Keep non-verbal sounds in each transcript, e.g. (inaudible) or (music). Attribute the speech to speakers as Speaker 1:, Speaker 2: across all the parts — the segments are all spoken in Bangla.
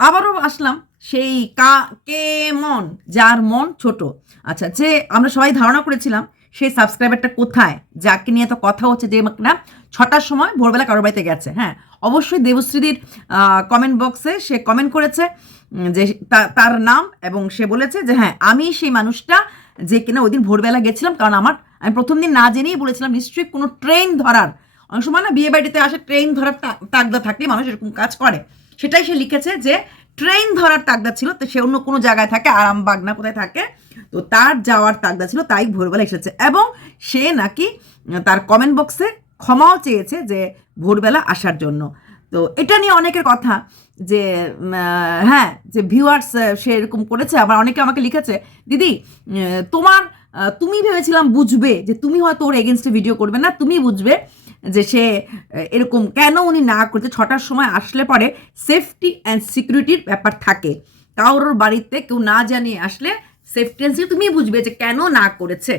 Speaker 1: আবারও আসলাম সেই কা, কে, মন, যার মন ছোট। আচ্ছা যে আমরা সবাই ধারণা করেছিলাম সেই সাবস্ক্রাইবারটা কোথায়? যাকে নিয়ে তো কথা হচ্ছে যে না, ছটার সময় ভোরবেলা কারোর বাড়িতে গেছে হ্যাঁ। অবশ্যই দেবশ্রীদির কমেন্ট বক্সে সে কমেন্ট করেছে যে তার নাম এবং সে বলেছে যে হ্যাঁ আমি সেই মানুষটা যে কিনা ওই দিন ভোরবেলা গেছিলাম, কারণ আমার, আমি প্রথম দিন না জেনেই বলেছিলাম, নিশ্চয়ই কোনো ট্রেন ধরার। অনেক সময় না বিয়ে বাড়িতে আসে ট্রেন ধরার তাগদা থাকলে মানুষ এরকম কাজ করে। সেটাই সে লিখেছে যে ট্রেন ধরার তাগদা ছিল, তো সে অন্য কোনো জায়গায় থাকে আরামবাগ না কোথায় থাকে, তো তার যাওয়ার তাগদা ছিল, তাই ভোরবেলা এসেছে। এবং সে নাকি, তার কমেন্ট বক্সে ক্ষমাও চেয়েছে যে, ভোরবেলা আসার জন্য। তো এটা নিয়ে অনেকের কথা যে হ্যাঁ যে ভিউয়ার্স সে এরকম করেছে, আবার অনেকে আমাকে লিখেছে, দিদি তোমার তুমি ভেবেছিলাম বুঝবে যে, তুমি হয়তো ওর এগেনস্টে ভিডিও করবে না, তুমি বুঝবে যে সে এরকম কেন উনি না করছে? ছটার সময় আসলে পরে সেফটি অ্যান্ড সিকিউরিটির ব্যাপার থাকে। কারোর বাড়িতে কেউ না জানিয়ে আসলে সেফটি অ্যান্ড তুমি বুঝবে যে কেন না করেছে।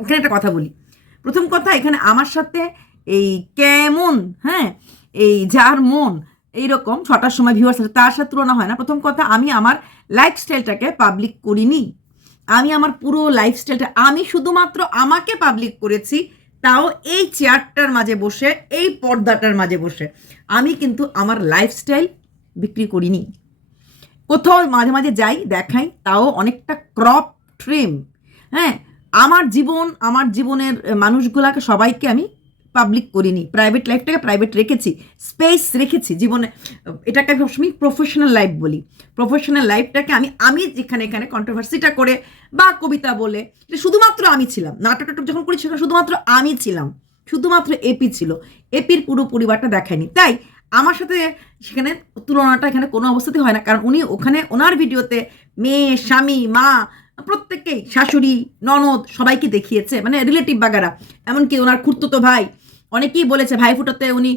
Speaker 1: এখানে একটা কথা বলি। প্রথম কথা, এখানে আমার সাথে এই কেমন হ্যাঁ এই যার মন, এইরকম ছটার সময় ভিউয়ার্স আছে তার সাথে তুলনা হয় না। প্রথম কথা, আমি আমার লাইফস্টাইলটাকে পাবলিক করিনি। আমি আমার পুরো লাইফস্টাইলটা আমি শুধুমাত্র আমাকে পাবলিক করেছি তাও এই চেয়ারটার মাঝে বসে, এই পর্দাটার মাঝে বসে। আমি কিন্তু আমার লাইফস্টাইল বিক্রি করিনি। কোথাও মাঝে মাঝে যাই, দেখাই, তাও অনেকটা ক্রপ ট্রিম হ্যাঁ আমার জীবন, আমার জীবনের মানুষগুলাকে সবাইকে আমি পাবলিক করিনি প্রাইভেট লাইফটাকে প্রাইভেট রেখেছি স্পেস রেখেছি জীবনে। এটাকে আমি সবসময় প্রফেশনাল লাইফ বলি। প্রফেশনাল লাইফটাকে আমি আমি যেখানে এখানে কন্ট্রোভার্সিটা করে বা কবিতা বলে এটা শুধুমাত্র আমি ছিলাম। নাটক টাটক যখন করি সেখানে শুধুমাত্র আমি ছিলাম। শুধুমাত্র এপি ছিল। এপির পুরো পরিবারটা দেখায়নি। তাই আমার সাথে সেখানে তুলনাটা এখানে কোনো অবস্থাতেই হয় না। কারণ উনি ওখানে ওনার ভিডিওতে মেয়ে, স্বামী, মা প্রত্যেককেই শাশুড়ি, ননদ সবাইকে দেখিয়েছে। মানে রিলেটিভ বাগারা। এমনকি ওনার খুঁড়তুতো ভাই অনেকেই বলেছে ভাই ফুটোতে উনি,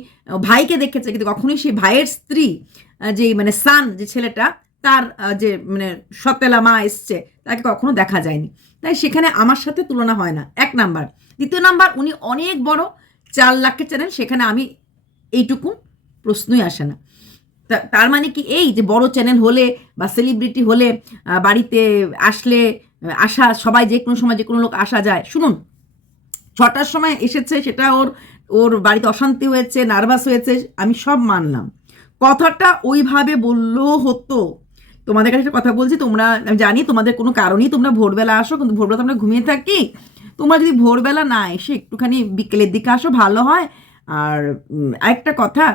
Speaker 1: ভাইকে দেখেছে, কিন্তু কখনোই সেই ভাইয়ের স্ত্রী যে মানে সান, যে ছেলেটা, তার যে মানে সতেলা মা এসছে, তাকে কখনো দেখা যায়নি। তাই সেখানে আমার সাথে তুলনা হয় না। এক নাম্বার। দ্বিতীয় নাম্বার, উনি অনেক বড়, চার লাখের চ্যানেল সেখানে আমি এইটুকু প্রশ্নই আসে না। তার মানে কি এই যে বড় চ্যানেল হলে বা সেলিব্রিটি হলে বাড়িতে আসলে আসা, সবাই যে কোনো সময় যে কোনো লোক আসা যায়। শুনুন, ছটার সময় এসেছে, সেটা ওর ওর বাড়িতে অশান্তি হয়েছে নার্ভাস হয়েছে, আমি সব মানলাম। কথাটা ওইভাবে বললেও হতো। তোমাদের কাছে একটা কথা বলছি, তোমরা, আমি জানি তোমাদের কোনো কারণেই তোমরা ভোরবেলা আসো, কিন্তু ভোরবেলা তোমরা ঘুমিয়ে থাকি। তোমরা যদি ভোরবেলা না এসে একটুখানি বিকেলের দিকে আসো, ভালো হয়। আর আরেকটা কথা,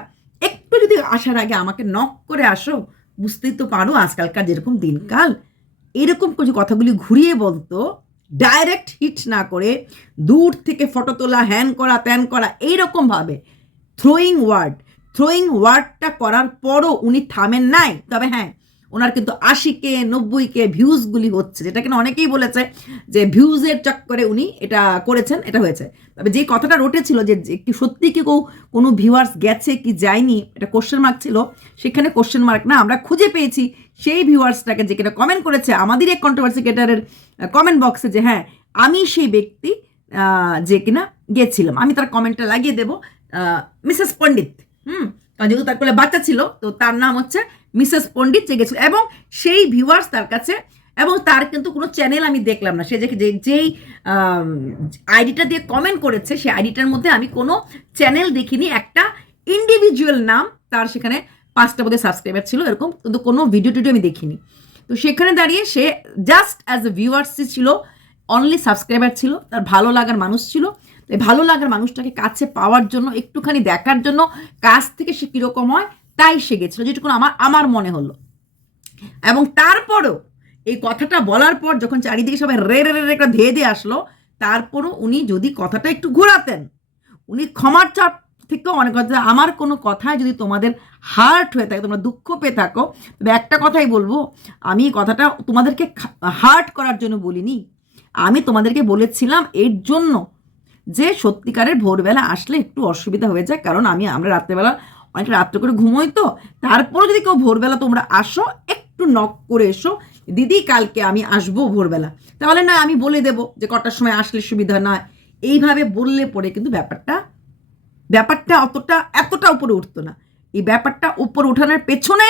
Speaker 1: একটু যদি আসার আগে আমাকে নক করে আসো, বুঝতেই তো পারো আজকালকার যেরকম দিনকাল, এরকম কিছু কথাগুলি ঘুরিয়ে বলতো ডাইরেক্ট হিট না করে দূর থেকে ফটো তোলা হ্যান করা ত্যান করা এইরকমভাবে থ্রোয়িং ওয়ার্ড থ্রোয়িং ওয়ার্ডটা করার পরও উনি থামেন নাই। তবে হ্যাঁ ওনার কিন্তু আশিকে, নব্বইকে ভিউজগুলি হচ্ছে, যেটা কিনা অনেকেই বলেছে যে ভিউজের চক্করে উনি এটা করেছেন, এটা হয়েছে। তবে যে কথাটা রটেছিল যে কি সত্যি কি কেউ কোনো ভিউয়ার্স গেছে কি যায়নি, এটা কোশ্চেন মার্ক ছিল, সেখানে কোশ্চেন মার্ক না, আমরা খুঁজে পেয়েছি সেই ভিউয়ার্সটাকে যে কিনা কমেন্ট করেছে আমাদের এক কন্ট্রোভার্সি ক্রিয়েটারের কমেন্ট বক্সে যে হ্যাঁ আমি সেই ব্যক্তি যে কিনা গেছিলাম। আমি তার কমেন্টটা লাগিয়ে দেবো মিসেস পণ্ডিত হুম? কারণ যেহেতু তার কোলে বাচ্চা ছিল, তো তার নাম হচ্ছে মিসেস পণ্ডিত যে গেছিল এবং সেই ভিউয়ার্স তার কাছে এবং তার কিন্তু কোনো চ্যানেল আমি দেখলাম না। সে যে যেই আইডিটা দিয়ে কমেন্ট করেছে সেই আইডিটার মধ্যে আমি কোনো চ্যানেল দেখিনি। একটা ইন্ডিভিজুয়াল নাম তার সেখানে পাঁচটা বোধহয় সাবস্ক্রাইবার ছিল, এরকম। কিন্তু কোনো ভিডিও টিডিও আমি দেখিনি। তো সেখানে দাঁড়িয়ে সে জাস্ট অ্যাজ এ ভিউয়ার্সই ছিল অনলি সাবস্ক্রাইবার ছিল, তার ভালো লাগার মানুষ ছিল। ভালো লাগার মানুষটাকে কাছে পাওয়ার জন্য, একটুখানি দেখার জন্য কাছ থেকে সে কীরকম হয় তাই সে গেছিল, যেটুকু আমার আমার মনে হলো। এবং তারপরও এই কথাটা বলার পর যখন চারিদিকে সবাই রে রে রে একটা ধেয়ে দিয়ে আসলো, তারপরও উনি যদি কথাটা একটু ঘোরাতেন, উনি ক্ষমার চাপ থেকেও অনেক কথা আমার কোনো কথায় যদি তোমাদের হার্ট হয়ে থাকে, তোমরা দুঃখ পেয়ে থাকো, তবে একটা কথাই বলব, আমি কথাটা তোমাদেরকে হার্ট করার জন্য বলিনি, আমি তোমাদেরকে বলেছিলাম এর জন্য যে সত্যিকারের ভোরবেলা আসলে একটু অসুবিধা হয়ে যায়, কারণ আমি, আমরা রাত্রেবেলা অনেকটা রাত্রে করে ঘুমোই তো। তারপরে যদি কেউ ভোরবেলা তোমরা আসো, একটু নক করে এসো, দিদি, কালকে আমি আসব ভোরবেলা। তাহলে না, আমি বলে দেবো যে কটার সময় আসলে সুবিধা নয়। এইভাবে বললে পরে কিন্তু ব্যাপারটা ব্যাপারটা অতটা, এতটা উপরে উঠতো না। এই ব্যাপারটা উপরে উঠানোর পেছনে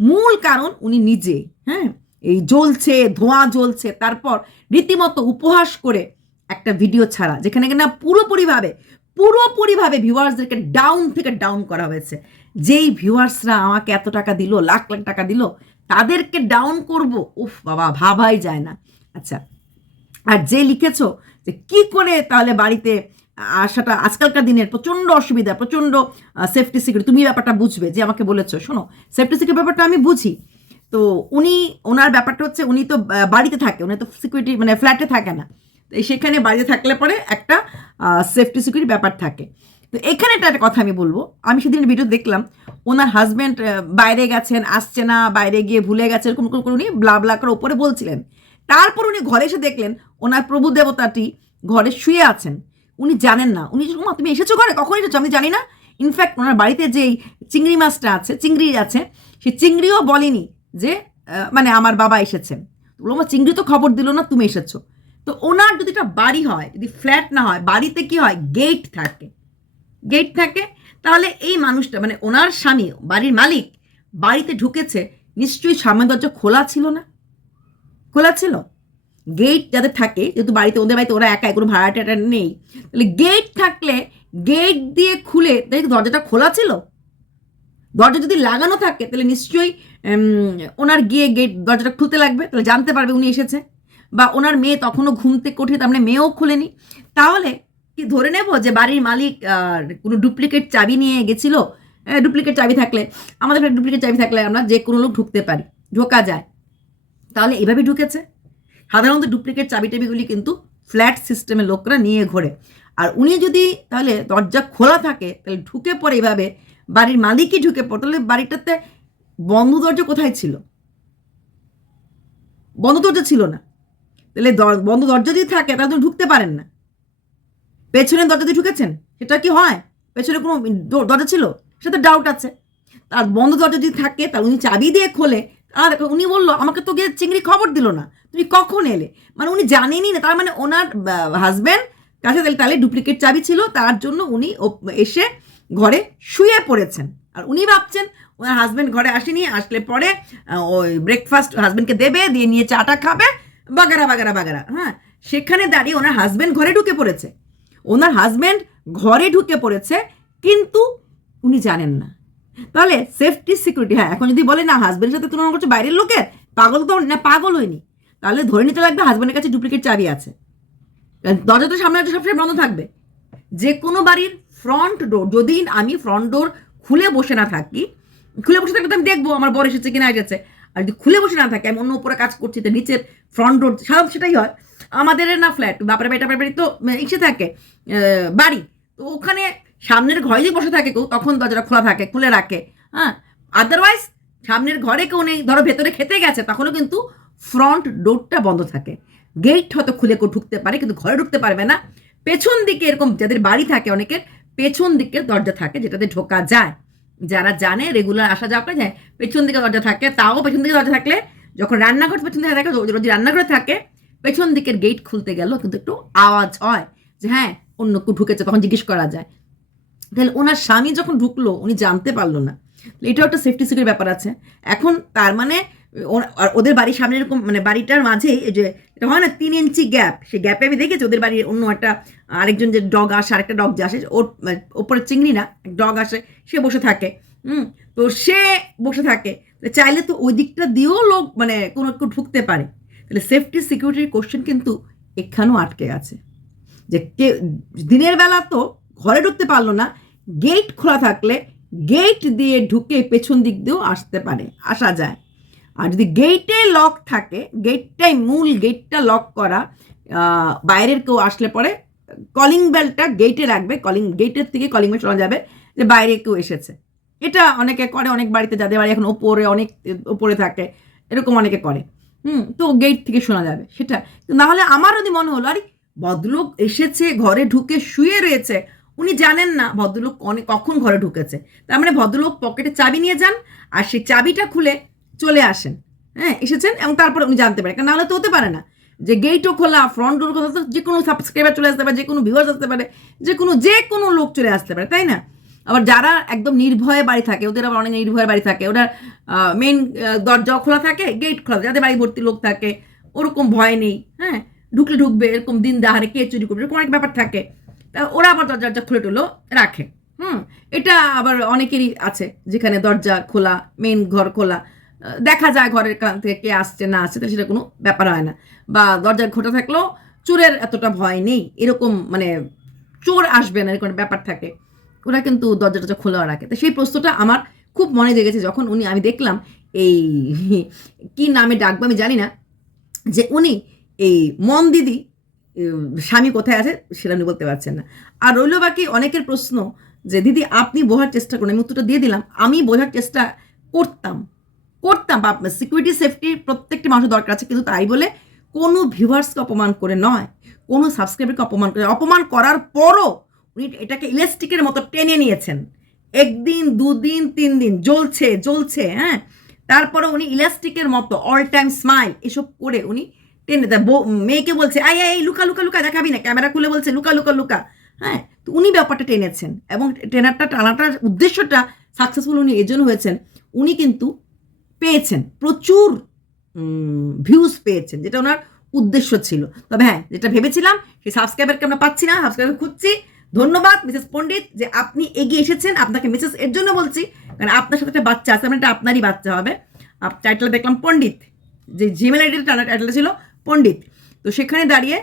Speaker 1: মূল কারণ উনি নিজে হ্যাঁ? এই জ্বলছে, ধোঁয়া জ্বলছে, তারপর রীতিমতো উপহাস করে একটা ভিডিও ছাড়া, যেখানে কিনা পুরোপুরিভাবে পুরোপুরিভাবে ভিউয়ার্সদেরকে ডাউন থেকে ডাউন করা হয়েছে। যেই ভিউয়ার্সরা আমাকে এত টাকা দিল, লাখ লাখ টাকা দিল, তাদেরকে ডাউন করব, উফ বাবা, ভাবাই যায় না। আচ্ছা আর যে লিখেছ যে কি করে তাহলে বাড়িতে আসাটা, আজকালকার দিনের প্রচণ্ড অসুবিধা, প্রচণ্ড সেফটি সিকিউরিটি তুমি ব্যাপারটা বুঝবে, যে আমাকে বলেছ। শোনো সেফটি সিকিউরিটি ব্যাপারটা আমি বুঝি। তো উনি, ওনার ব্যাপারটা হচ্ছে, উনি তো বাড়িতে থাকে, উনি তো সিকিউরিটি মানে ফ্ল্যাটে থাকে না। সেখানে বাড়িতে থাকলে পরে একটা সেফটি সিকিউরিটি ব্যাপার থাকে। তো এখানে একটা কথা আমি বলব। আমি সেদিন ভিডিও দেখলাম ওনার হাজব্যান্ড বাইরে গেছেন আসছে না বাইরে গিয়ে ভুলে গেছেন এরকম করে উনি ব্লা ব্লা করে ওপরে বলছিলেন। তারপর উনি ঘরে এসে দেখলেন ওনার প্রভু দেবতাটি ঘরে শুয়ে আছেন। উনি জানেন না। উনি "মা, তুমি এসেছ ঘরে? কখন এসেছ? আমি জানি না। ইনফ্যাক্ট ওনার বাড়িতে যেই চিংড়ি মাছটা আছে চিংড়ি আছে সেই চিংড়িও বলেনি যে মানে আমার বাবা এসেছেন। "মা, চিংড়ি তো খবর দিল না তুমি এসেছ। তো ওনার যদি একটা বাড়ি হয়, যদি ফ্ল্যাট না হয়, বাড়িতে কি হয়? গেট থাকে। গেট থাকে। তাহলে এই মানুষটা মানে ওনার স্বামী, বাড়ির মালিক, বাড়িতে ঢুকেছে, নিশ্চয়ই সামনে দরজা খোলা ছিল না? খোলা ছিল? গেট যাদের থাকে, যেহেতু বাড়িতে ওদের বাড়িতে ওরা একাই, কোনো ভাড়া টাড়া নেই, তাহলে গেট থাকলে গেট দিয়ে খুলে কি দরজাটা খোলা ছিল? দরজা যদি লাগানো থাকে, তাহলে নিশ্চয়ই ওনার গিয়ে গেট দরজাটা খুলতে লাগবে, তাহলে জানতে পারবে উনি এসেছে। বা ওনার মেয়ে তখনও ঘুম থেকে উঠে তার মানে মেয়েও খুলেনি। তাহলে কি ধরে নেব যে বাড়ির মালিক কোনো ডুপ্লিকেট চাবি নিয়ে গেছিল? ডুপ্লিকেট চাবি থাকলে, আমাদের ডুপ্লিকেট চাবি থাকলে আমরা যে কোনো লোক ঢুকতে পারি, ঢোকা যায়। তাহলে এভাবে ঢুকেছে। সাধারণত ডুপ্লিকেট চাবি টাবিগুলি কিন্তু ফ্ল্যাট সিস্টেমে লোকরা নিয়ে ঘোরে। আর উনি যদি তাহলে দরজা খোলা থাকে, তাহলে ঢুকে পড়ে এভাবে, বাড়ির মালিকই ঢুকে পড়ে, তাহলে বাড়িটাতে বন্ধ দরজা কোথায় ছিল? বন্ধ দরজা ছিল না। তাহলে বন্ধ দরজা যদি থাকে, তাহলে তো ঢুকতে পারেন না। পেছনের দরজা দিয়ে ঢুকেছেন? সেটা কি হয়? পেছনে কোনো দরজা ছিল? সেটা ডাউট আছে। তার বন্ধ দরজা যদি থাকে, তাহলে উনি চাবি দিয়ে খোলে। আর উনি বলল, আমাকে তো গিয়ে চিংড়ি খবর দিল না। তুমি কখন এলে? মানে উনি জানেনই না, তার মানে ওনার হাজব্যান্ড কাছে তাহলে তাহলে ডুপ্লিকেট চাবি ছিল। তার জন্য উনি এসে ঘরে শুয়ে পড়েছেন। আর উনি ভাবছেন, ওনার হাজব্যান্ড ঘরে আসেনি, আসলে পরে ওই ব্রেকফাস্ট হাজব্যান্ডকে দেবে, দিয়ে নিয়ে চাটা খাবে বাগারা বাগারা বাগারা। হ্যাঁ সেখানে দাঁড়িয়ে ওনার হাজব্যান্ড ঘরে ঢুকে পড়েছে। ওনার হাজব্যান্ড ঘরে ঢুকে পড়েছে, কিন্তু উনি জানেন না। তাহলে সেফটি সিকিউরিটি হ্যাঁ এখন যদি বলে না হাজব্যান্ডের সাথে তুলনা করছে বাইরের লোকের, পাগল তো, না, পাগল হয়নি। তাহলে ধরে নিতে লাগবে হাজব্যান্ডের কাছে ডুপ্লিকেট চাবি আছে। দরজা তো সামনে দরজা সবসময় বন্ধ থাকবে। যে কোনো বাড়ির ফ্রন্ট ডোর যদি আমি ফ্রন্ট ডোর খুলে বসে না থাকি, খুলে বসে থাকলে তো আমি দেখব, আমার বর এসেছে কিনা, এসেছে। আর যদি খুলে বসে না থাকে, আমি অন্য উপরে কাজ করছি, তো নিচের ফ্রন্ট রোড সাধারণত সেটাই হয়। আমাদের না ফ্ল্যাট বাপের বাড়ি, টাপের বাড়ি তো ইসে থাকে বাড়ি। তো ওখানে সামনের ঘরে যদি বসে থাকে কেউ, তখন দরজাটা খোলা থাকে, খুলে রাখে হ্যাঁ? আদারওয়াইজ সামনের ঘরে কেউ নেই, ধরো ভেতরে খেতে গেছে, তখনও কিন্তু ফ্রন্ট ডোরটা বন্ধ থাকে। গেট হয়তো খুলে কেউ ঢুকতে পারে, কিন্তু ঘরে ঢুকতে পারবে না। পেছন দিকে এরকম যাদের বাড়ি থাকে অনেকের, পেছন দিকের দরজা থাকে, যেটাতে ঢোকা যায়। যারা জানে রেগুলার আসা যাওয়া করে যায়, পেছন দিকে দরজা থাকে, তাও পেছন দিকে দরজা থাকলে, যখন রান্নাঘর পেছন দিকে থাকে যদি রান্নাঘরে থাকে, পেছন দিকের গেট খুলতে গেল কিন্তু একটু আওয়াজ হয় যে হ্যাঁ অন্য কেউ ঢুকেছে, তখন জিজ্ঞেস করা যায়। তাহলে ওনার স্বামী যখন ঢুকলো, উনি জানতে পারল না। এটাও একটা সেফটি সিকিউর ব্যাপার আছে। এখন তার মানে ওদের বাড়ির সামনে এরকম মানে বাড়িটার মাঝেই যে এটা হয় না তিন ইঞ্চি গ্যাপ। সেই গ্যাপে আমি দেখেছি ওদের বাড়ির অন্য একটা, আরেকজন যে ডগ আসে, আরেকটা ডগ যে আসে, ওর মানে ওপরে চিংড়ি না ডগ আসে, সে বসে থাকে। হুম, তো সে বসে থাকে। চাইলে তো ওই দিকটা দিয়েও লোক মানে কোনো একটু ঢুকতে পারে। তাহলে সেফটি সিকিউরিটির কোশ্চেন কিন্তু এখানেও আটকে আছে। যে কে, দিনের বেলা তো ঘরে ঢুকতে পারল না গেট খোলা থাকলে গেট দিয়ে ঢুকে পেছন দিক দিয়েও আসতে পারে, আসা যায়। আর যদি গেটে লক থাকে গেটটাই মূল গেটটা লক করা বাইরের কেউ আসলে পরে কলিং বেলটা গেটে রাখবে কলিং গেটের থেকে কলিং বেল শোনা যাবে যে বাইরে কেউ এসেছে। এটা অনেকে করে, অনেক বাড়িতে যাদের বাড়ি এখন ওপরে, অনেক ওপরে থাকে, এরকম অনেকে করে। হুম, তো গেট থেকে শোনা যাবে, সেটা। না হলে আমার যদি মনে হলো, আরে ভদ্রলোক এসেছে, ঘরে ঢুকে শুয়ে রয়েছে, উনি জানেন না ভদ্রলোক অনেক কখন ঘরে ঢুকেছে। তার মানে ভদ্রলোক পকেটে চাবি নিয়ে যান, আর সেই চাবিটা খুলে চলে আসেন। হ্যাঁ এসেছেন এবং তারপরে উনি জানতে পারেন। কারণ নাহলে তো হতে পারে না যে গেটও খোলা ফ্রন্ট ডোর খোলা যে কোনো সাবস্ক্রাইবার চলে আসতে পারে, যে কোনো ভিউয়ার্স আসতে পারে, যে কোনো যে কোনো লোক চলে আসতে পারে, তাই না? আবার যারা একদম নির্ভয়ে বাড়ি থাকে, ওদের আবার অনেক নির্ভয়ে বাড়ি থাকে। ওরা মেন দরজাও খোলা থাকে গেট খোলা যাদের বাড়ি ভর্তি লোক থাকে, ওরকম ভয় নেই হ্যাঁ? ঢুকলে ঢুকবে, এরকম দিন দাহারে কে চুরি করবে, এরকম অনেক ব্যাপার থাকে। তা ওরা আবার দরজা দরজা খুলে টুলো রাখে। হুম? এটা আবার অনেকেরই আছে, যেখানে দরজা খোলা মেন ঘর খোলা দেখা যায় ঘরের কান থেকে কে আসছে, না আসছে সেটা কোনো ব্যাপার হয় না। বা দরজা খোটা থাকলেও চোরের এতটা ভয় নেই। এরকম মানে চোর আসবে না, এরকম ব্যাপার থাকে। ওরা কিন্তু দরজাটা খোলা রাখে। তো সেই প্রশ্নটা আমার খুব মনে জেগেছে যখন উনি, আমি দেখলাম এই (laughs) কি নামে ডাকবো আমি জানি না, যে উনি এই মন দিদি স্বামী কোথায় আছে সেটা উনি বলতে পারছেন না। আর রইল বাকি অনেকের প্রশ্ন যে, দিদি, আপনি বোঝার চেষ্টা করুন। আমি উত্তরটা দিয়ে দিলাম, আমি বোঝার চেষ্টা করতাম। করতাম, বা সিকিউরিটি সেফটি প্রত্যেকটি মানুষের দরকার আছে, কিন্তু তাই বলে কোনো ভিউয়ার্সকে অপমান করে নয়। কোনো সাবস্ক্রাইবারকে অপমান করে অপমান করার পরও উনি এটাকে ইলাস্টিকের মতো টেনে নিয়েছেন। একদিন, দুদিন তিন দিন জ্বলছে জ্বলছে হ্যাঁ? তারপরে উনি ইলাস্টিকের মতো অল টাইম স্মাইল এসব করে উনি টেনে দেয় মেয়েকে বলছে আই আই লুকা লুকা লুকা, দেখাবি না। ক্যামেরা খুলে বলছে, লুকা লুকা লুকা। হ্যাঁ? তো উনি ব্যাপারটা টেনেছেন। এবং টেনারটা, টানাটার উদ্দেশ্যটা সাকসেসফুল উনি এজন্য হয়েছেন। উনি কিন্তু পেয়েছেন, প্রচুর ভিউজ পেয়েছেন, যেটা ওনার উদ্দেশ্য ছিল। তবে হ্যাঁ যেটা ভেবেছিলাম, সেই সাবস্ক্রাইবারকে আমরা পাচ্ছি না সাবস্ক্রাইবার খুঁজছি। ধন্যবাদ, মিসেস পণ্ডিত, যে আপনি এগিয়ে এসেছেন। আপনাকে মিসেস এর জন্য বলছি, কারণ আপনার সাথে একটা বাচ্চা আছে মানে এটা আপনারই বাচ্চা হবে। টাইটেল দেখলাম পণ্ডিত, যে জিমেল আইডির টাইটেল ছিল পণ্ডিত। তো সেখানে দাঁড়িয়ে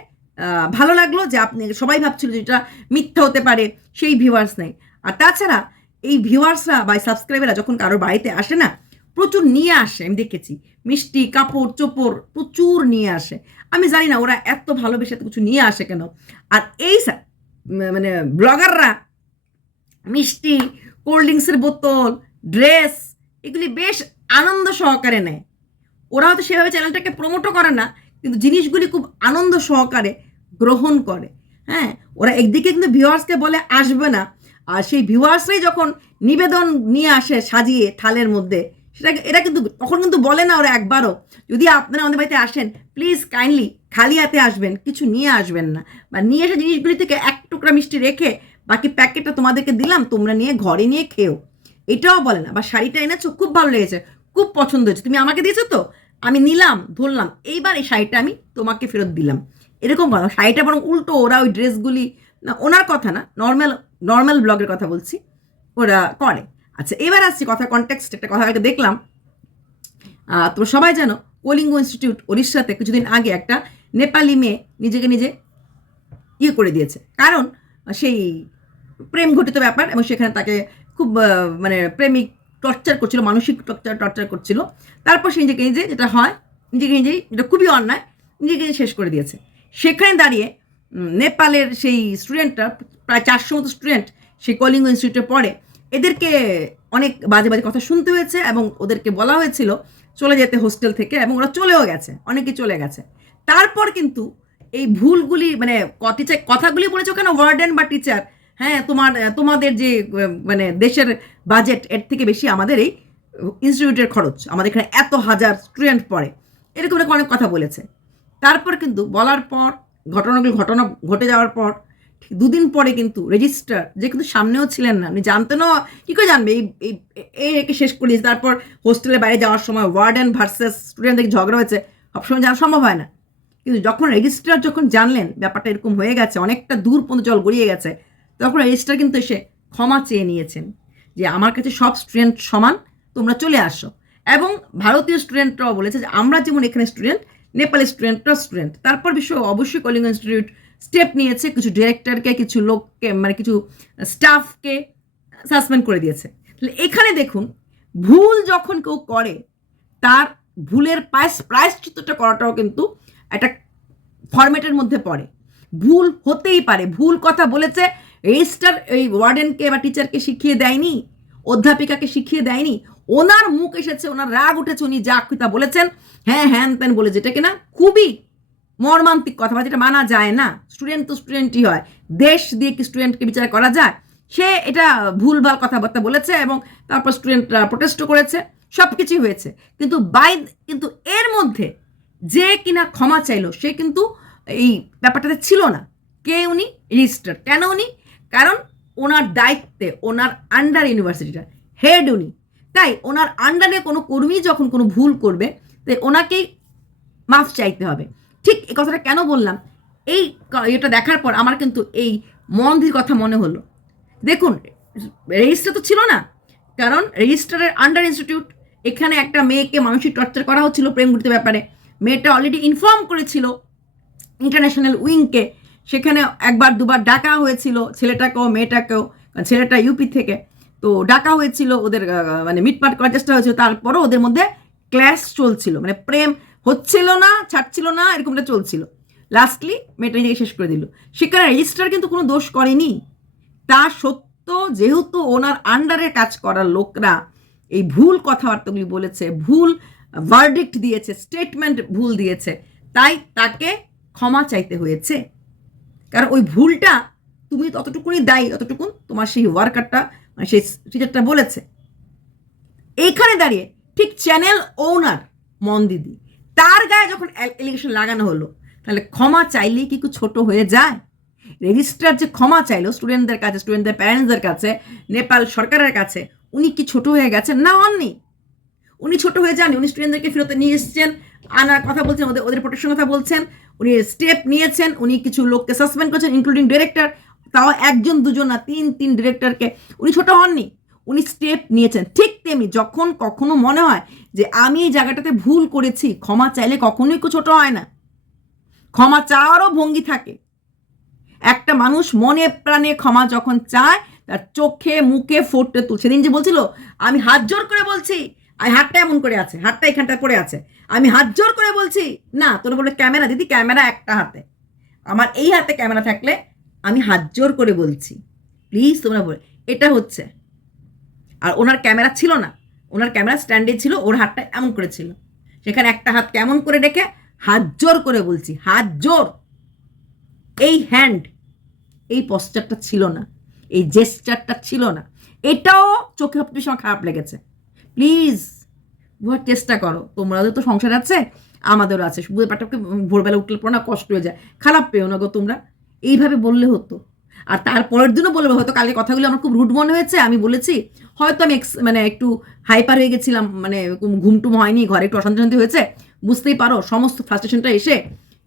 Speaker 1: ভালো লাগল যে আপনি, সবাই ভাবছিল যে এটা মিথ্যা হতে পারে, সেই ভিউয়ার্স নেই। আর তাছাড়া, এই ভিউয়ার্সরা বা সাবস্ক্রাইবাররা যখন কারোর বাড়িতে আসে না প্রচুর নিয়ে আসে, আমি দেখেছি। মিষ্টি, কাপড়, চোপড় প্রচুর নিয়ে আসে। আমি জানি না ওরা এত ভালোবেসে কিছু নিয়ে আসে কেন। আর এই মানে ব্লগাররা মিষ্টি, কোল্ড ড্রিঙ্কসের বোতল, ড্রেস এগুলি বেশ আনন্দ সহকারে নেয়। ওরা হয়তো সেভাবে চ্যানেলটাকে প্রমোটও করে না, কিন্তু জিনিসগুলি খুব আনন্দ সহকারে গ্রহণ করে। হ্যাঁ ওরা একদিকে কিন্তু ভিউয়ার্সকে বলে আসবে না, আর সেই ভিউয়ার্সরাই যখন নিবেদন নিয়ে আসে সাজিয়ে থালের মধ্যে সেটা এটা কিন্তু, তখন কিন্তু বলে না ওরা একবারও, যদি আপনারা আমাদের বাড়িতে আসেন প্লিজ কাইন্ডলি খালি হাতে আসবেন, কিছু নিয়ে আসবেন না। বা নিয়ে এসে জিনিসগুলি থেকে এক টুকরা মিষ্টি রেখে বাকি প্যাকেটটা তোমাদেরকে দিলাম, তোমরা নিয়ে ঘরে নিয়ে খেও। এটাও বলে না। বা শাড়িটা এনেছো, খুব ভালো লেগেছে, খুব পছন্দ হয়েছে। তুমি আমাকে দিয়েছ তো? আমি নিলাম, ধরলাম, এইবার এই শাড়িটা আমি তোমাকে ফেরত দিলাম। এরকম বলো, শাড়িটা বরং উল্টো, ওরা ওই ড্রেসগুলি না, ওনার কথা না নর্মাল নর্মাল ব্লগের কথা বলছি, ওরা করে। আচ্ছা এবার আসছি কথা কনটেক্সট একটা কথা একটা দেখলাম। তোমরা সবাই জানো, কলিঙ্গ ইনস্টিটিউট উড়িষ্যাতে কিছুদিন আগে একটা নেপালি মেয়ে নিজেকে নিজে ইয়ে করে দিয়েছে। কারণ, সেই প্রেম ঘটিত ব্যাপার এবং সেখানে তাকে খুব মানে প্রেমিক টর্চার করছিল, মানসিক টর্চার টর্চার করছিল। তারপর সে নিজেকে নিজে যেটা হয়, নিজেকে নিজেই, যেটা খুবই অন্যায়, নিজেকে নিজে শেষ করে দিয়েছে। সেখানে দাঁড়িয়ে নেপালের সেই স্টুডেন্টটা প্রায় চারশো মতো স্টুডেন্ট সেই কলিঙ্গ ইনস্টিটিউটে পড়ে। এদেরকে অনেক বাজে বাজে কথা শুনতে হয়েছে এবং ওদেরকে বলা হয়েছিল চলে যেতে হোস্টেল থেকে এবং ওরা চলেও গেছে অনেকে চলে গেছে। তারপর কিন্তু এই ভুলগুলি মানে টিচার কথাগুলি বলেছে কেন? ওয়ার্ডেন বা টিচার হ্যাঁ তোমার, তোমাদের যে মানে দেশের বাজেট এর থেকে বেশি আমাদের এই ইনস্টিটিউটের খরচ। আমাদের এখানে এত হাজার স্টুডেন্ট পড়ে। এরকম অনেক কথা বলেছে। তারপর কিন্তু বলার পর, ঘটনাগুলি, ঘটনা ঘটে যাওয়ার পর দুদিন পরে কিন্তু রেজিস্ট্রার যে কিন্তু সামনেও ছিলেন না। উনি জানতেনও কি করে জানবে? এই, এই- একে শেষ করে দিয়েছে তারপর হোস্টেলের বাইরে যাওয়ার সময় ওয়ার্ডেন ভার্সেস স্টুডেন্টদের ঝগড়া হয়েছে। সবসময় জানা সম্ভব হয় না। কিন্তু যখন রেজিস্ট্রার যখন জানলেন, ব্যাপারটা এরকম হয়ে গেছে, অনেকটা দূর পর্যন্ত জল গড়িয়ে গেছে, তখন রেজিস্ট্রার কিন্তু এসে ক্ষমা চেয়ে নিয়েছেন যে আমার কাছে সব স্টুডেন্ট সমান, তোমরা চলে আসো। এবং ভারতীয় স্টুডেন্টরাও বলেছে যে আমরা যেমন এখানে স্টুডেন্ট নেপালি স্টুডেন্টরাও স্টুডেন্ট তারপর বিশ্ব অবশ্যই কলিঙ্গ ইনস্টিটিউট স্টেপ নিয়েছে, কিছু ডিরেক্টরকে কিছু লোককে মানে কিছু স্টাফকে সাসপেন্ড করে দিয়েছে। তাহলে এখানে দেখুন, ভুল যখন কেউ করে, তার ভুলের প্রায়শ, প্রায়শ্চিত্তটা করাটাও কিন্তু একটা ফরম্যাটের মধ্যে পড়ে। ভুল হতেই পারে, ভুল কথা বলেছে রেজিস্টার এই ওয়ার্ডেনকে বা টিচারকে শিখিয়ে দেয়নি, অধ্যাপিকাকে শিখিয়ে দেয়নি, ওনার মুখ এসেছে, ওনার রাগ উঠেছে, উনি যা তা বলেছেন হ্যাঁ হ্যান ত্যান বলে যেটা কিনা খুবই মর্মান্তিক কথা যেটা মানা যায় না। স্টুডেন্ট তো স্টুডেন্টই হয়। দেশ দিয়ে কি স্টুডেন্টকে বিচার করা যায়? সে এটা ভুলভাল কথাবার্তা বলেছে এবং তারপর স্টুডেন্টরা প্রোটেস্টও করেছে। সব কিছুই হয়েছে। কিন্তু বাই কিন্তু এর মধ্যে যে কিনা ক্ষমা চাইলো, সে কিন্তু এই ব্যাপারটাতে ছিল না। কে উনি? রেজিস্টার কেন উনি? কারণ ওনার দায়িত্বে, ওনার আন্ডার ইউনিভার্সিটিটা হেড উনি। তাই ওনার আন্ডারে কোনো কর্মী যখন কোনো ভুল করবে, তাই ওনাকেই মাফ চাইতে হবে। ঠিক এই কথাটা কেন বললাম? এই এটা দেখার পর আমার কিন্তু এই মন্দির কথা মনে হলো। দেখুন রেজিস্টার তো ছিল না, কারণ রেজিস্টারের আন্ডার ইনস্টিটিউট এখানে একটা মেয়েকে মানসিক টর্চার করা হচ্ছিল প্রেম করতে ব্যাপারে। মেয়েটা অলরেডি ইনফর্ম করেছিল ইন্টারন্যাশনাল উইংকে, সেখানে একবার দুবার ডাকা হয়েছিল ছেলেটাকেও, মেয়েটাকেও, ছেলেটা ইউপি থেকে। তো ডাকা হয়েছিল, ওদের মানে মিটমাট করার চেষ্টা হয়েছিল, তারপরও ওদের মধ্যে ক্ল্যাশ চলছিল মানে প্রেম হচ্ছিল না, ছাড়ছিল না, এরকমটা চলছিল। লাস্টলি মেয়েটা নিজেকে শেষ করে দিল। সেখানে রেজিস্টার কিন্তু কোনো দোষ করেনি। তা সত্য যেহেতু ওনার আন্ডারে কাজ করার লোকরা এই ভুল কথাবার্তাগুলি বলেছে, ভুল ভার্ডিক্ট দিয়েছে স্টেটমেন্ট ভুল দিয়েছে, তাই তাকে ক্ষমা চাইতে হয়েছে। কারণ ওই ভুলটা তুমি ততটুকুনি দায়ী, ততটুকুন তোমার সেই ওয়ার্কারটা মানে সেই টিচারটা বলেছে। এইখানে দাঁড়িয়ে ঠিক চ্যানেল ওনার মন দিদি তার গায়ে যখন এলিগেশন লাগানো হলো, তাহলে ক্ষমা চাইলেই কি ছোট হয়ে যায়? রেজিস্ট্রার যে ক্ষমা চাইলো স্টুডেন্টদের কাছে স্টুডেন্টদের প্যারেন্টসদের কাছে নেপাল সরকারের কাছে, উনি কি ছোট হয়ে গেছেন? না, হননি। উনি ছোট হয়ে যান উনি স্টুডেন্টদেরকে ফেরত নিয়ে এসেছেন, আনার কথা বলছেন, ওদের ওদের প্রোটেকশন কথা বলছেন, উনি স্টেপ নিয়েছেন, উনি কিছু লোককে সাসপেন্ড করেছেন ইনক্লুডিং ডিরেক্টর তাও একজন, দুজন না, তিন তিন ডিরেক্টরকে উনি ছোট হননি, উনি স্টেপ নিয়েছেন। ঠিক তেমনি যখন কখনো মনে হয় যে আমি এই জায়গাটাতে ভুল করেছি, ক্ষমা চাইলে কখনোই ছোট হয় না। ক্ষমা চাওয়ারও ভঙ্গি থাকে। একটা মানুষ মনে প্রাণে ক্ষমা যখন চায়, তার চোখে, মুখে ফোটে তুল। সেদিন যে বলছিল, আমি হাত জোর করে বলছি আর হাতটা এমন করে আছে, হাতটা এখানটা পড়ে আছে। আমি হাত জোর করে বলছি, না, তোরা বলে ক্যামেরা, দিদি, ক্যামেরা একটা হাতে। আমার এই হাতে ক্যামেরা থাকলে আমি হাত জোর করে বলছি। প্লিজ তোমরা বলে এটা হচ্ছে। আর ওনার ক্যামেরা ছিল না। ওনার ক্যামেরা স্ট্যান্ডে ছিল, ওর হাতটা এমন করে ছিল। সেখানে একটা হাত কেমন করে রেখে হাত জোর করে বলছি, হাত জোর। এই হ্যান্ড এই পশ্চারটা ছিল না, এই জেস্টারটা ছিল না। এটাও চোখে সময় খারাপ লেগেছে। প্লিজ বুঝার চেষ্টা করো। তোমাদের তো সংসার আছে, আমাদেরও আছে। শুধু ব্যাপারটাকে ভোরবেলা উঠলে পর না, কষ্ট হয়ে যায়। খারাপ পেও না গো তোমরা। এইভাবে বললে হতো। আর তারপরের দিনও বলবে হয়তো কালকে কথাগুলো আমার খুব রুট মনে হয়েছে, আমি বলেছি হয়তো আমি মানে একটু হাইপার হয়ে গেছিলাম মানে ঘুমটুম হয়নি, ঘরে একটু অশান্তি শান্তি হয়েছে, বুঝতেই পারো, সমস্ত ফ্রাস্ট্রেশনটা এসে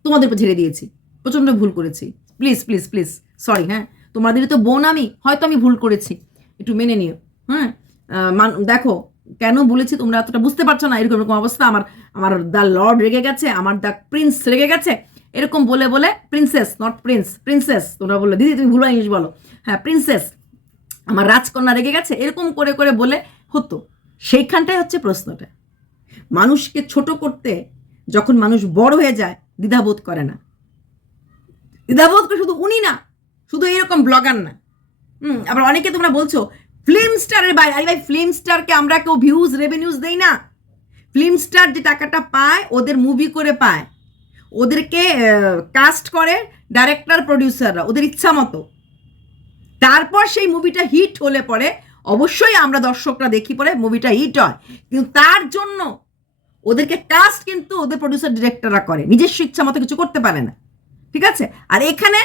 Speaker 1: তোমাদের উপর ঝেড়ে দিয়েছি, প্রচণ্ড ভুল করেছি। প্লিজ প্লিজ প্লিজ সরি হ্যাঁ তোমাদের তো বোন আমি, হয়তো আমি ভুল করেছি, একটু মেনে নিও হ্যাঁ মান- দেখো, কেন বলেছি তোমরা এতটা বুঝতে পারছ না, এরকম এরকম অবস্থা, আমার আমার দ্য লর্ড রেগে গেছে, আমার দ্য প্রিন্স রেগে গেছে, এরকম বলে বলে প্রিন্সেস নট প্রিন্স প্রিন্সেস তোমরা বলল, দিদি তুমি ভুল ইংলিশ বলো হ্যাঁ প্রিন্সেস আমার রাজকন্যা রেগে গেছে, এরকম করে করে বলে হতো। সেইখানটাই হচ্ছে প্রশ্নটা। মানুষকে ছোট করতে যখন মানুষ বড় হয়ে যায়, দ্বিধাবোধ করে না। দ্বিধাবোধ করে শুধু উনি না, শুধু এরকম ব্লগার না। হুম, আবার অনেকে তোমরা বলছো, ফিল্ম স্টারের বাইরে আরে ভাই, ফিল্ম স্টারকে আমরা কেউ ভিউজ রেভিনিউজ দেই না। ফিল্ম স্টার যে টাকাটা পায়, ওদের মুভি করে পায়। ওদেরকে কাস্ট করে ডাইরেক্টর প্রডিউসাররা ওদের ইচ্ছা মতো। তারপর সেই মুভিটা হিট হলে পরে অবশ্যই আমরা দর্শকরা দেখি পরে মুভিটা হিট হয়। কিন্তু তার জন্য ওদেরকে কাস্ট কিন্তু ওদের প্রডিউসার ডিরেক্টররা করে। নিজস্ব ইচ্ছা মতো কিছু করতে পারে না। ঠিক আছে? আর এখানে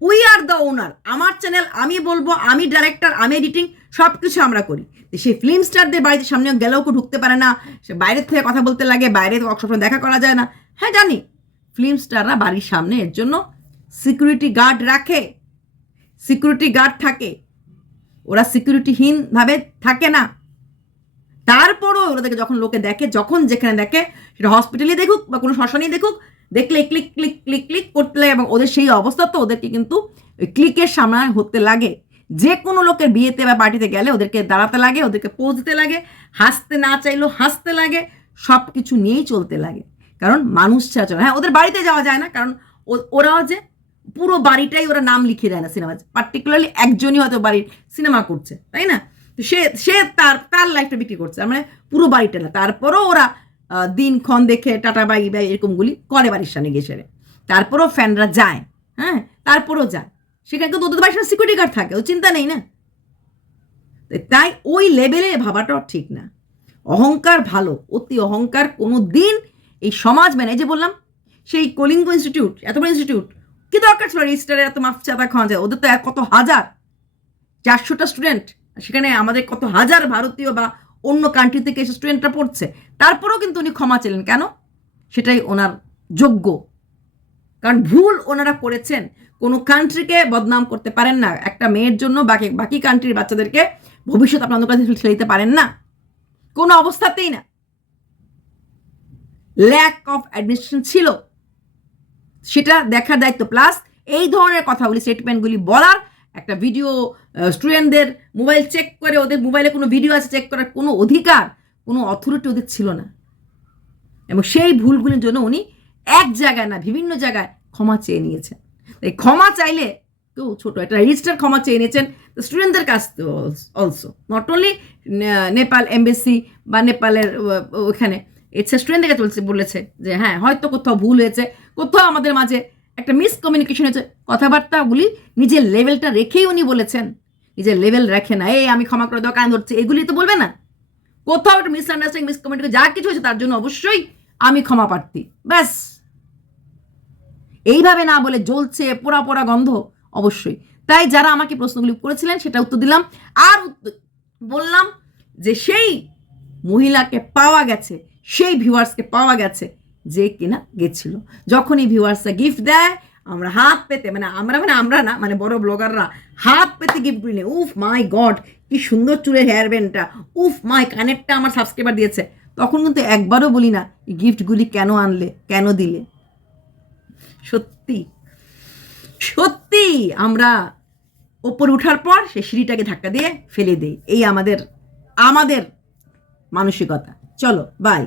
Speaker 1: উই আর দ্য ওনার আমার চ্যানেল আমি বলব, আমি ডাইরেক্টর আমি এডিটিং সব কিছু আমরা করি। সেই ফিল্ম স্টারদের বাড়িতে সামনে গেলেও কেউ ঢুকতে পারে না। সে বাইরের থেকে কথা বলতে লাগে, বাইরে সবসময় দেখা করা যায় না। হ্যাঁ জানি। ফিল্ম স্টাররা বাড়ির সামনে এর জন্য সিকিউরিটি গার্ড রাখে। সিকিউরিটি গার্ড থাকে। ওরা সিকিউরিটিহীনভাবে থাকে না। তারপরও ওদেরকে যখন লোকে দেখে, যখন যেখানে দেখে, সেটা হসপিটালে দেখুক বা কোনো শ্মশানেই দেখুক, দেখলে ক্লিক ক্লিক ক্লিক ক্লিক করতে লাগে এবং ওদের সেই অবস্থা তো ওদেরকে কিন্তু ক্লিকের সামনে হতে লাগে। যে কোনো লোকের বিয়েতে বা পার্টিতে গেলে ওদেরকে দাঁড়াতে লাগে, ওদেরকে পোজ দিতে লাগে, হাসতে না চাইলেও হাসতে লাগে সব কিছু নিয়েই চলতে লাগে। কারণ মানুষ ছাড়া হ্যাঁ ওদের বাড়িতে যাওয়া যায় না, কারণ ওরাও যে পুরো বাড়িটাই ওরা নাম লিখিয়ে দেয় না সিনেমা পার্টিকুলারলি একজনই হয়তো বাড়ির সিনেমা করছে, তাই না? তো সে সে তার তার লাইফটা বিক্রি করছে। মানে পুরো বাড়িটা না। তারপরও ওরা দিনক্ষণ দেখে টাটা, বাই বাই এরকমগুলি করে বাড়ির সামনে গিয়ে সেরে। তারপরও ফ্যানরা যায় হ্যাঁ? তারপরও যায়। সেখানে কিন্তু ওদের বাড়ির সামনে সিকিউরিটি গার্ড থাকে, ও চিন্তা নেই না? তাই ওই লেভেলে ভাবাটাও ঠিক না। অহংকার ভালো, অতি অহংকার কোনো দিন এই সমাজ মেনে যে বললাম, সেই কলিঙ্গ ইনস্টিটিউট এত বড় ইনস্টিটিউট কি দরকার ছিল রেজিস্টারে এত মাফ চাঁদা খাওয়া যায়? ওদের তো কত হাজার? চারশোটা স্টুডেন্ট সেখানে আমাদের কত হাজার ভারতীয় বা অন্য কান্ট্রি থেকে এসে স্টুডেন্টরা পড়ছে। তারপরেও কিন্তু উনি ক্ষমা চাইলেন কেন? সেটাই ওনার যোগ্য। কারণ ভুল ওনারা করেছেন। কোনো কান্ট্রিকে বদনাম করতে পারেন না। একটা মেয়ের জন্য বাকি বাকি কান্ট্রির বাচ্চাদেরকে ভবিষ্যৎ অন্য কাছে ঠেলে দিতে পারেন না। কোনো অবস্থাতেই না। ল্যাক অফ অ্যাডমিনিস্ট্রেশন ছিল। সেটা দেখার দায়িত্ব। প্লাস এই ধরনের কথাগুলি স্টেটমেন্টগুলি বলার একটা ভিডিও স্টুডেন্টদের মোবাইল চেক করে, ওদের মোবাইলে কোনো ভিডিও আছে চেক করার কোনো অধিকার, কোনো অথরিটি ওদের ছিল না। এবং সেই ভুলগুলির জন্য উনি এক জায়গায় না, বিভিন্ন জায়গায় ক্ষমা চেয়ে নিয়েছেন। এই ক্ষমা চাইলে কেউ ছোটো, একটা রেজিস্টার ক্ষমা চেয়ে নিয়েছেন স্টুডেন্টদের কাছ also not only Nepal embassy বা নেপালের ওখানে। এছাড়া স্টুডেন্টদের কাছে বলেছে যে হ্যাঁ হয়তো কোথাও ভুল হয়েছে কোথাও আমাদের মাঝে একটা মিসকমিউনিকেশন হয়েছে, কথাবার্তাগুলি নিজের লেভেলটা রেখেই উনি বলেছেন। নিজের লেভেল রাখে না, এই, আমি ক্ষমা করে দেওয়া কান ধরছে। এগুলি তো বলবে না। কোথাও একটা মিসআন্ডারস্ট্যান্ডিং মিসকমিউনিকেশন যা কিছু হয়েছে তার জন্য অবশ্যই আমি ক্ষমা প্রার্থী। ব্যাস। এইভাবে না বলে জ্বলছে পোড়া পোড়া গন্ধ, অবশ্যই। তাই যারা আমাকে প্রশ্নগুলি করেছিলেন, সেটা উত্তর দিলাম। আর বললাম যে সেই মহিলাকে পাওয়া গেছে, সেই ভিউয়ার্সকে পাওয়া গেছে যে কিনা গেছিল। যখনই ভিউয়ার্সরা গিফট দেয়, আমরা হাত পেতে মানে আমরা মানে আমরা না মানে বড় ব্লগাররা হাত পেতে গিফট নিয়ে উফ মাই গড কি সুন্দর চুলের হেয়ার ব্যান্ডটা উফ মাই কানেরটা আমার সাবস্ক্রাইবার দিয়েছে। তখন কিন্তু একবারও বলি না গিফটগুলি কেন আনলে, কেন দিলে? সত্যি। সত্যি, আমরা ওপরে ওঠার পর সে সিঁড়িটাকে ধাক্কা দিয়ে ফেলে দেই। এই আমাদের আমাদের মানসিকতা। চলো বাই